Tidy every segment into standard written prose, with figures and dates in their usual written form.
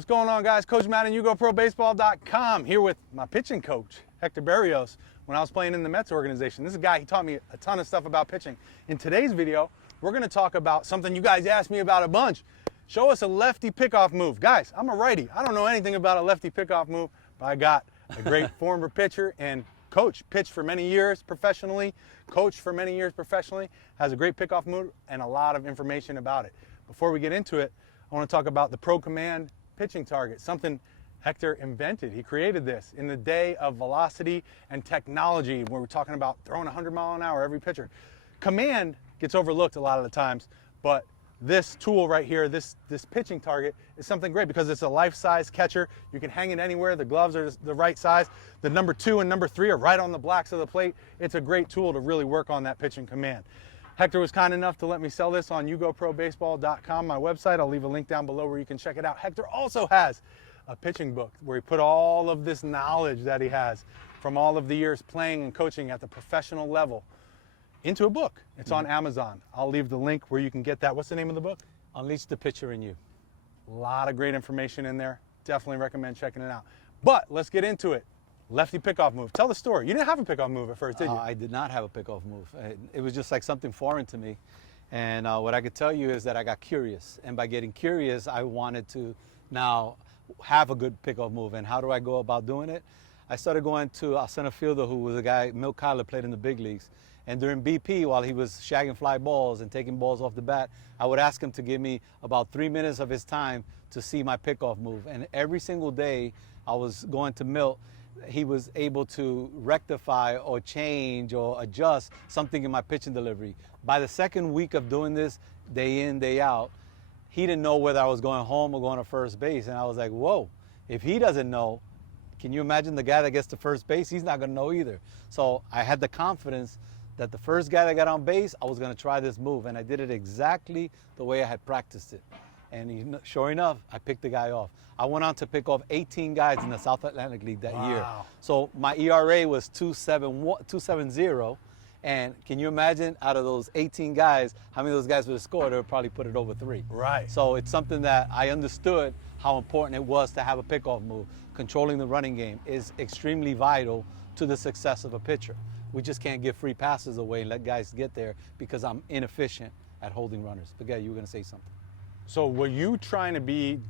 What's going on, guys? Coach Matt and YouGoProBaseball.com here with my pitching coach, Hector Berrios, when I was playing in the Mets organization. This is a guy, he taught me a ton of stuff about pitching. In today's video, we're going to talk about something you guys asked me about a bunch. Show us a lefty pickoff move. Guys, I'm a righty. I don't know anything about a lefty pickoff move, but I got a great former pitcher and coach, pitched for many years professionally, coached for many years professionally, has a great pickoff move and a lot of information about it. Before we get into it, I want to talk about the Pro Command pitching target, something Hector invented. He created this in the day of velocity and technology, where we're talking about throwing 100 mile an hour every pitcher. Command gets overlooked a lot of the times, but this tool right here, this pitching target, is something great because it's a life-size catcher. You can hang it anywhere. The gloves are the right size. The number 2 and number 3 are right on the blacks of the plate. It's a great tool to really work on that pitching command. Hector was kind enough to let me sell this on YouGoProBaseball.com, my website. I'll leave a link down below where you can check it out. Hector also has a pitching book where he put all of this knowledge that he has from all of the years playing and coaching at the professional level into a book. It's on Amazon. I'll leave the link where you can get that. What's the name of the book? Unleash the Pitcher in You. A lot of great information in there. Definitely recommend checking it out. But let's get into it. Lefty pickoff move. Tell the story. You didn't have a pickoff move at first, did you? I did not have a pickoff move. It was just like something foreign to me. And what I could tell you is that I got curious. And by getting curious, I wanted to now have a good pickoff move. And how do I go about doing it? I started going to our center fielder, who was a guy, Milt Kyler, played in the big leagues. And during BP, while he was shagging fly balls and taking balls off the bat, I would ask him to give me about 3 minutes of his time to see my pickoff move. And every single day I was going to Milt, he was able to rectify or change or adjust something in my pitching delivery. By the second week of doing this, day in, day out, he didn't know whether I was going home or going to first base. And I was like, whoa, if he doesn't know, can you imagine the guy that gets to first base? He's not going to know either. So I had the confidence that the first guy that got on base, I was going to try this move. And I did it exactly the way I had practiced it. And sure enough, I picked the guy off. I went on to pick off 18 guys in the South Atlantic League that year. So my ERA was 2.70. And can you imagine, out of those 18 guys, how many of those guys would have scored? They would probably put it over 3. Right. So it's something that I understood how important it was to have a pickoff move. Controlling the running game is extremely vital to the success of a pitcher. We just can't give free passes away and let guys get there because I'm inefficient at holding runners. But, you were going to say something. So were you trying to be,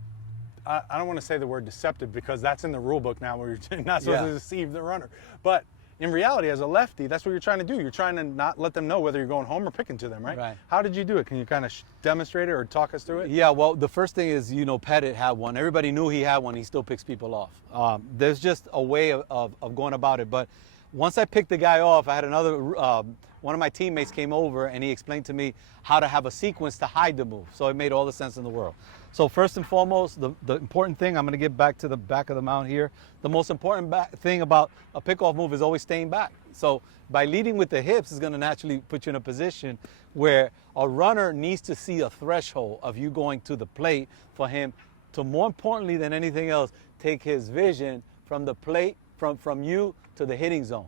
I don't want to say the word deceptive because that's in the rule book now where you're not supposed to deceive the runner. But in reality, as a lefty, that's what you're trying to do. You're trying to not let them know whether you're going home or picking to them, right? Right. How did you do it? Can you kind of demonstrate it or talk us through it? Yeah, well, the first thing is, Pettit had one. Everybody knew he had one. He still picks people off. There's just a way of going about it. But once I picked the guy off, I had another, one of my teammates came over and he explained to me how to have a sequence to hide the move. So it made all the sense in the world. So first and foremost, the important thing, I'm going to get back to the back of the mound here. The most important thing about a pickoff move is always staying back. So by leading with the hips is going to naturally put you in a position where a runner needs to see a threshold of you going to the plate for him to, more importantly than anything else, take his vision from the plate, from you to the hitting zone.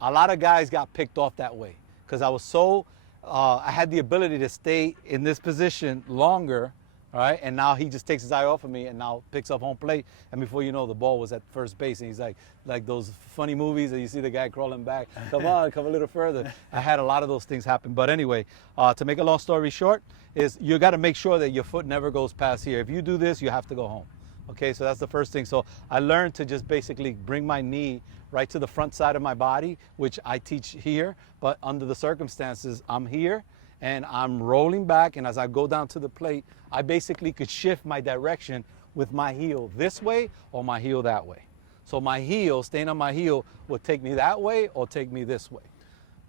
A lot of guys got picked off that way because I was so, I had the ability to stay in this position longer, all right? And now he just takes his eye off of me and now picks up home plate. And before you know, the ball was at first base. And he's like those funny movies that you see the guy crawling back. Come on, come a little further. I had a lot of those things happen. But anyway, to make a long story short, is you got to make sure that your foot never goes past here. If you do this, you have to go home. Okay, so that's the first thing. So I learned to just basically bring my knee right to the front side of my body, which I teach here, but under the circumstances, I'm here and I'm rolling back, and as I go down to the plate, I basically could shift my direction with my heel this way or my heel that way. So my heel, staying on my heel, will take me that way or take me this way.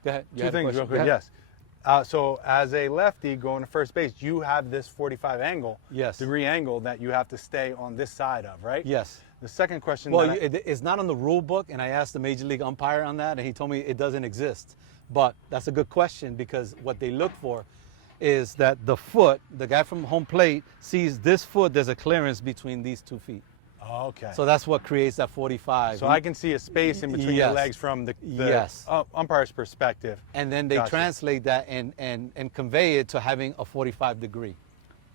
Go ahead. Two things real quick, yes. So as a lefty going to first base, you have this 45 degree angle that you have to stay on this side of, right? Yes. The second question. Well, it's not on the rule book, and I asked the Major League umpire on that, and he told me it doesn't exist. But that's a good question because what they look for is that the foot, the guy from home plate, sees this foot, there's a clearance between these 2 feet. Okay. So that's what creates that 45. So I can see a space in between your legs from the umpire's perspective. And then they translate that and convey it to having a 45 degree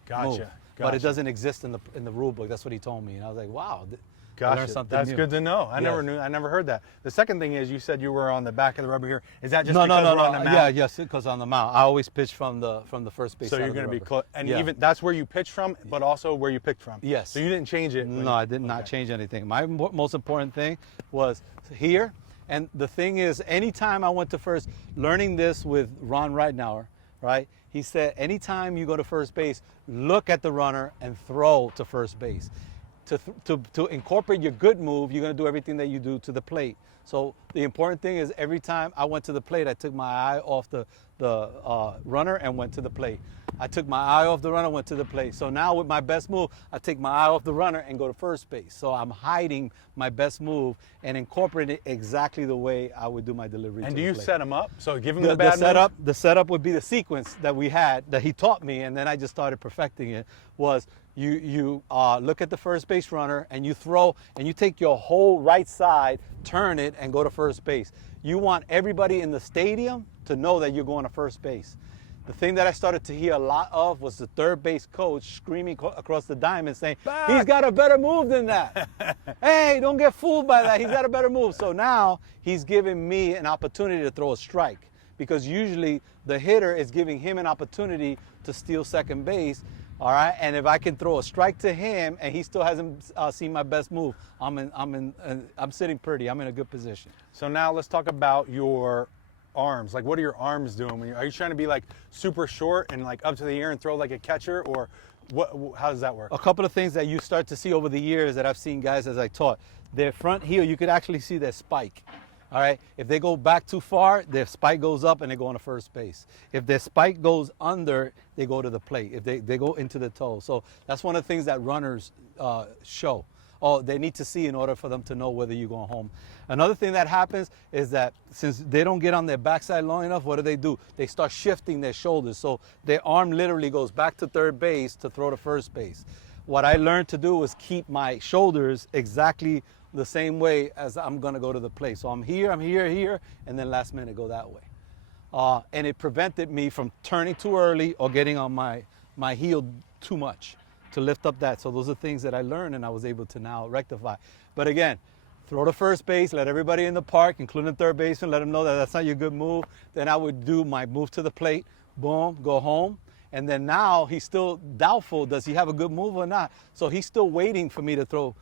Gotcha. move. but it Gotcha. doesn't exist in the rule book. That's what he told me, and I was like, wow. I Gotcha. learned something That's new. good to know. I never heard that. The second thing is you said you were on the back of the rubber here. Is that just because we're on the mound? Yeah, yes, because on the mound, I always pitch from the first base. So side you're of the going to be rubber. close, and Yeah. even that's where you pitch from, but also where you picked from. Yes. So you didn't change it. No, I did not change anything. My most important thing was here, and the thing is, anytime I went to first, learning this with Ron Ridenour, right? He said, anytime you go to first base, look at the runner and throw to first base. To incorporate your good move, you're going to do everything that you do to the plate. So the important thing is every time I went to the plate, I took my eye off the runner and went to the plate. I took my eye off the runner, went to the plate. So now with my best move, I take my eye off the runner and go to first base. So I'm hiding my best move and incorporating it exactly the way I would do my delivery. And to do you the plate. set him up? So give him the bad setup. move? The setup would be the sequence that we had that he taught me, and then I just started perfecting it. Was you look at the first base runner and you throw and you take your whole right side, turn it, and go to first base. You want everybody in the stadium to know that you're going to first base. The thing that I started to hear a lot of was the third base coach screaming across the diamond saying, he's got a better move than that. Hey, don't get fooled by that. He's got a better move. So now he's giving me an opportunity to throw a strike, because usually the hitter is giving him an opportunity to steal second base. All right, and if I can throw a strike to him and he still hasn't seen my best move, I'm sitting pretty. I'm in a good position. So now let's talk about your arms. Like, what are your arms doing? Are you trying to be like super short and like up to the air and throw like a catcher, or what? How does that work? A couple of things that you start to see over the years that I've seen guys as I taught. Their front heel, you could actually see their spike. All right, if they go back too far, their spike goes up and they go on to first base. If their spike goes under, they go to the plate. If they go into the toe. So that's one of the things that runners show. Oh, they need to see in order for them to know whether you're going home. Another thing that happens is that since they don't get on their backside long enough, what do? They start shifting their shoulders. So their arm literally goes back to third base to throw to first base. What I learned to do was keep my shoulders exactly the same way as I'm going to go to the plate. So I'm here, and then last minute go that way. And it prevented me from turning too early or getting on my heel too much to lift up that. So those are things that I learned and I was able to now rectify. But again, throw to first base, let everybody in the park, including third baseman, let them know that that's not your good move. Then I would do my move to the plate, boom, go home. And then now he's still doubtful, does he have a good move or not? So he's still waiting for me to throw,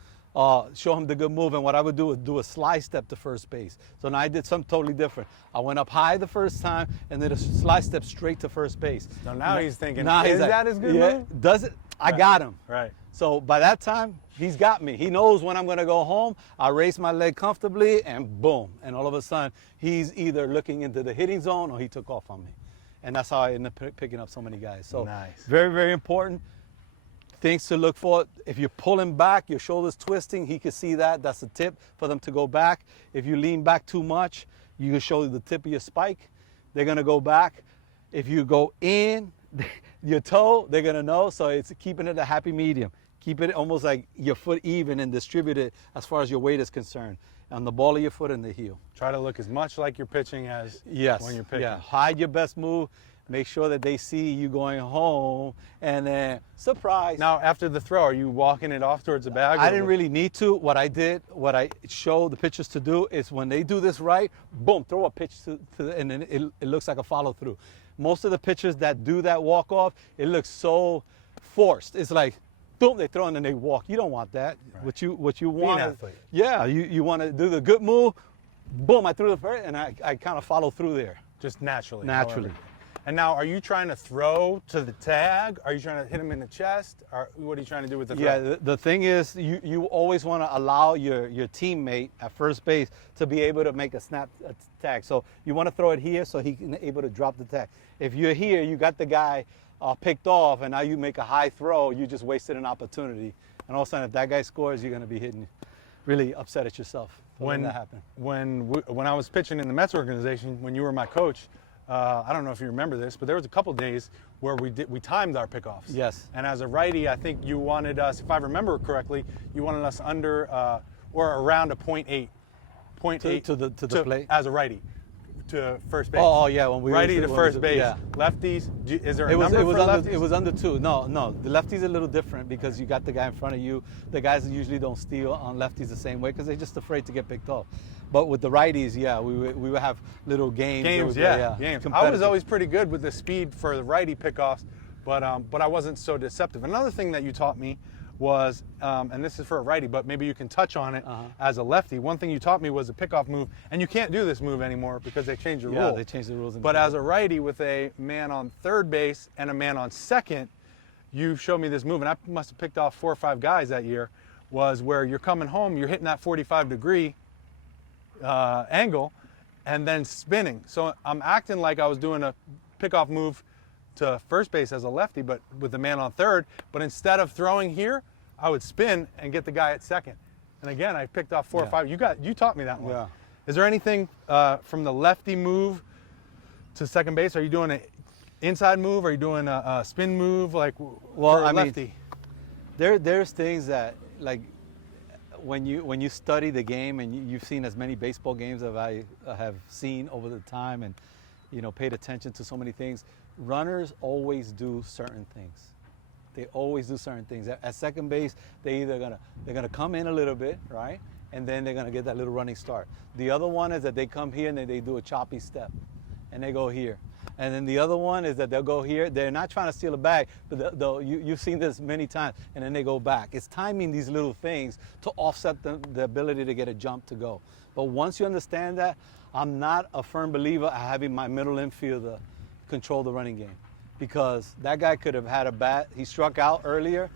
show him the good move. And what I would do is do a slide step to first base. So now I did something totally different. I went up high the first time and then a slide step straight to first base. So now he's thinking, is that his good move? Does it? I got him. Right. So by that time, he's got me. He knows when I'm going to go home. I raise my leg comfortably and boom. And all of a sudden, he's either looking into the hitting zone or he took off on me. And that's how I ended up picking up so many guys. So nice. Very, very important. Things to look for. If you're pulling back, your shoulder's twisting, he can see that. That's a tip for them to go back. If you lean back too much, you can show the tip of your spike. They're going to go back. If you go in your toe, they're going to know. So it's keeping it a happy medium. Keep it almost like your foot even and distribute it as far as your weight is concerned on the ball of your foot and the heel. Try to look as much like you're pitching as when you're pitching. Yeah, hide your best move. Make sure that they see you going home, and then surprise. Now, after the throw, are you walking it off towards the bag? I didn't really need to. What I show the pitchers to do is when they do this right, boom, throw a pitch and then it looks like a follow through. Most of the pitchers that do that walk off, it looks so forced. It's like, boom, they throw and then they walk. You don't want that. Right. What you want? Be an athlete. Yeah, you want to do the good move. Boom, I threw the first, and I kind of follow through there. Just naturally. Naturally. However. And now, are you trying to throw to the tag? Are you trying to hit him in the chest? Or what are you trying to do with the throw? Yeah, the thing is, you always want to allow your teammate at first base to be able to make a snap tag. So you want to throw it here so he can able to drop the tag. If you're here, you got the guy picked off, and now you make a high throw, you just wasted an opportunity. And all of a sudden, if that guy scores, you're going to be hitting, really upset at yourself when that happened. When I was pitching in the Mets organization, when you were my coach, I don't know if you remember this, but there was a couple days where we timed our pickoffs. Yes. And as a righty, I think you wanted us, if I remember correctly, you wanted us under or around a 0.8 to the plate as a righty. to first base. Oh yeah, when we righty to when first we- base. Yeah. Lefties. Is there a It was number for under lefties? it was under 2. No, the lefty's a little different because you got the guy in front of you. The guys usually don't steal on lefties the same way because they're just afraid to get picked off. But with the righties, yeah, we would have little games. that Games, would be, yeah, games. I was competitive. always pretty good with the speed for the righty pickoffs, but I wasn't so deceptive. Another thing that you taught me was, and this is for a righty, but maybe you can touch on it as a lefty. One thing you taught me was a pickoff move, and you can't do this move anymore because they changed the rule. Yeah, they changed the rules. But as a righty with a man on third base and a man on second, you showed me this move, and I must have picked off 4 or 5 guys that year, was where you're coming home, you're hitting that 45-degree angle, and then spinning. So I'm acting like I was doing a pickoff move to first base as a lefty, but with the man on third. But instead of throwing here, I would spin and get the guy at second. And again, I picked off 4 or 5. You taught me that one. Yeah. Is there anything from the lefty move to second base? Are you doing an inside move? Are you doing a spin move? Like, for a lefty? There's things that, like, when you study the game and you've seen as many baseball games as I have seen over the time, and paid attention to so many things, runners always do certain things. They always do certain things. At second base, they're gonna come in a little bit, right, and then they're gonna get that little running start. The other one is that they come here and they do a choppy step, and they go here. And then the other one is that they'll go here. They're not trying to steal a bag, but you've seen this many times, and then they go back. It's timing these little things to offset the ability to get a jump to go. But once you understand that, I'm not a firm believer of having my middle infielder control the running game, because that guy could have had a bat. He struck out earlier.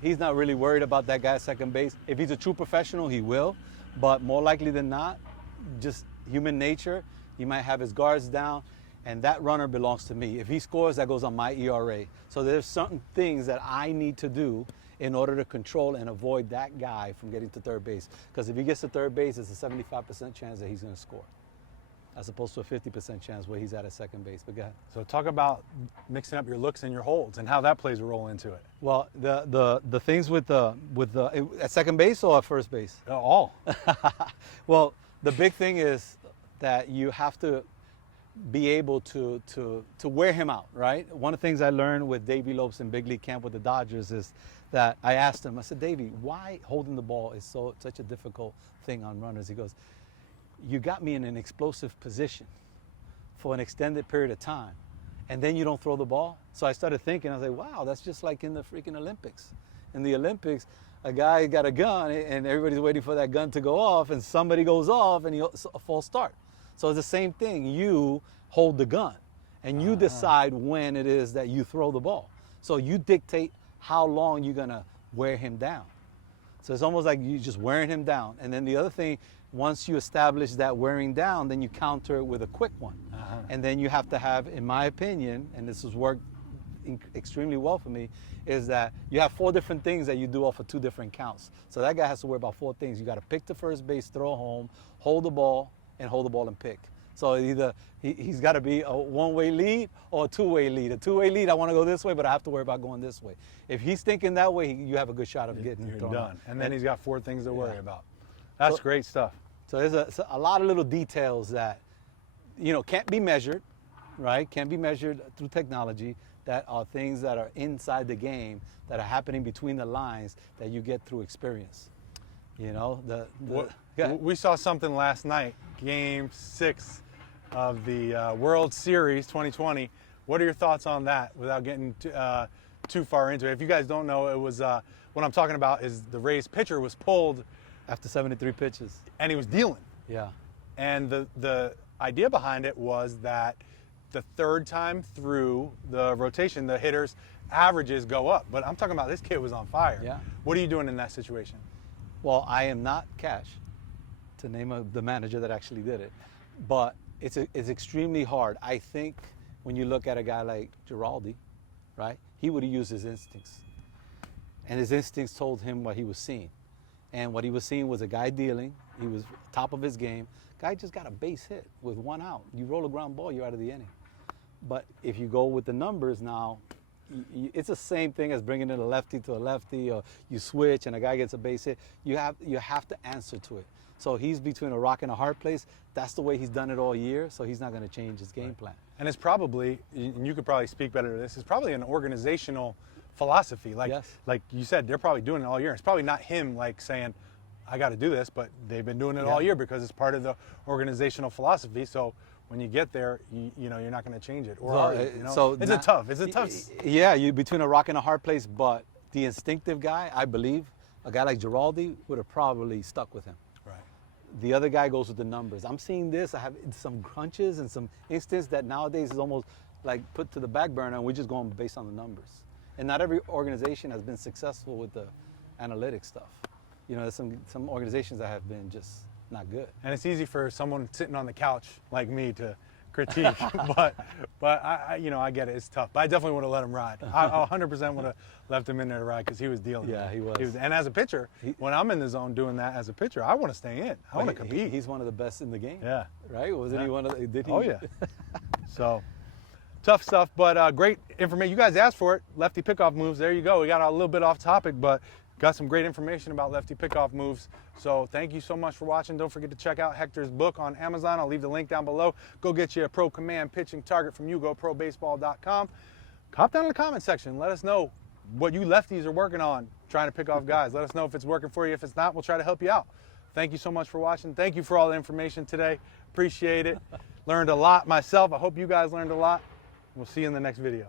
He's not really worried about that guy at second base. If he's a true professional, he will. But more likely than not, just human nature, he might have his guards down. And that runner belongs to me. If he scores, that goes on my ERA. So there's certain things that I need to do in order to control and avoid that guy from getting to third base. Because if he gets to third base, it's a 75% chance that he's going to score, as opposed to a 50% chance where he's at second base. But go ahead. So talk about mixing up your looks and your holds and how that plays a role into it. Well, the things with the at second base or at first base? All. Well, the big thing is that you have to be able to wear him out, right? One of the things I learned with Davey Lopes in big league camp with the Dodgers is that I asked him, I said, Davey, why holding the ball is such a difficult thing on runners? He goes, you got me in an explosive position for an extended period of time, and then you don't throw the ball. So I started thinking, I was like, wow, that's just like in the freaking Olympics. In the Olympics, a guy got a gun and everybody's waiting for that gun to go off, and somebody goes off and a false start. So it's the same thing. You hold the gun, and you decide when it is that you throw the ball. So you dictate how long you're going to wear him down. So it's almost like you're just wearing him down. And then the other thing, once you establish that wearing down, then you counter it with a quick one. And then you have to have, in my opinion, and this has worked extremely well for me, is that you have 4 different things that you do off of 2 different counts. So that guy has to worry about 4 things. You got to pick to first base, throw home, hold the ball, and hold the ball and pick. So either he's got to be a one-way lead or a two-way lead. A two-way lead, I want to go this way, but I have to worry about going this way. If he's thinking that way, you have a good shot of getting You're thrown done. out. And then he's got 4 things to worry about. That's great stuff. So there's a lot of little details that, can't be measured, right? Can't be measured through technology. That are things that are inside the game that are happening between the lines that you get through experience. We saw something last night, Game 6 of the World Series 2020. What are your thoughts on that without getting too far into it? If you guys don't know, it was what I'm talking about is the Rays pitcher was pulled after 73 pitches. And he was dealing. Yeah. And the idea behind it was that the third time through the rotation, the hitters' averages go up. But I'm talking about this kid was on fire. Yeah. What are you doing in that situation? Well, I am not Cash, to name the manager that actually did it. But it's extremely hard. I think when you look at a guy like Giraldi, right, he would have used his instincts. And his instincts told him what he was seeing. And what he was seeing was a guy dealing. He was top of his game. Guy just got a base hit with 1 out. You roll a ground ball, you're out of the inning. But if you go with the numbers now, it's the same thing as bringing in a lefty to a lefty, or you switch and a guy gets a base hit. You have to answer to it. So he's between a rock and a hard place. That's the way he's done it all year, so he's not going to change his game plan. And it's probably, and you could probably speak better to this, it's probably an organizational philosophy. Like, Yes. like you said, they're probably doing it all year. It's probably not him like saying, I got to do this, but they've been doing it all year because it's part of the organizational philosophy. So when you get there, you know, you're not going to change it. Or So, are you, you know? so it's now- a tough. Yeah, you between a rock and a hard place, but the instinctive guy, I believe, a guy like Giraldi would have probably stuck with him. Right. The other guy goes with the numbers. I'm seeing this. I have some crunches and some instincts that nowadays is almost like put to the back burner, and we're just going based on the numbers. And not every organization has been successful with the analytic stuff. You know, there's some organizations that have been just not good. And it's easy for someone sitting on the couch like me to critique, but I you know, I get it. It's tough. But I definitely would have let him ride. I 100% would have left him in there to ride because he was dealing. Yeah, he was. And as a pitcher, when I'm in the zone doing that as a pitcher, I want to stay in. I want to compete. He's one of the best in the game. Yeah. Right? Wasn't he one of the? Did he? Oh yeah. So tough stuff, but great information. You guys asked for it. Lefty pickoff moves. There you go. We got a little bit off topic, but got some great information about lefty pickoff moves. So thank you so much for watching. Don't forget to check out Hector's book on Amazon. I'll leave the link down below. Go get you a Pro Command pitching target from YouGoProBaseball.com. Hop down in the comment section. Let us know what you lefties are working on trying to pick off guys. Let us know if it's working for you. If it's not, we'll try to help you out. Thank you so much for watching. Thank you for all the information today. Appreciate it. Learned a lot myself. I hope you guys learned a lot. We'll see you in the next video.